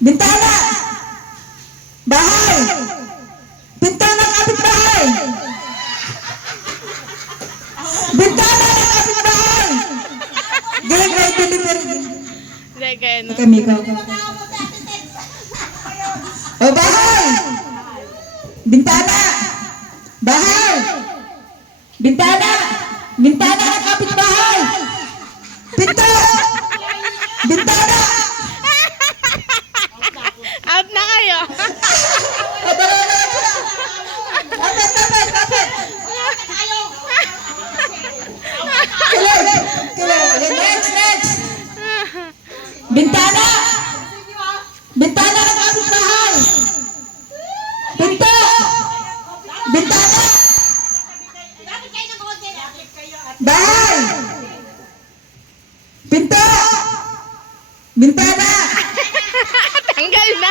Bintana. Bahay. Pinto ng kapitbahay. Bintana ng kapitbahay. Gay delivery. Kami ko. O bahay. Bintana. Bahay. Bintana. Bintana ng kapitbahay. Pinto. Bintana. Out na kayo. Kapit. Kilig. Next. Bintana. Bintana ng kapitbahay. Pinto. Bintana. Bahay. Pinto. Bintana. Tanggal na.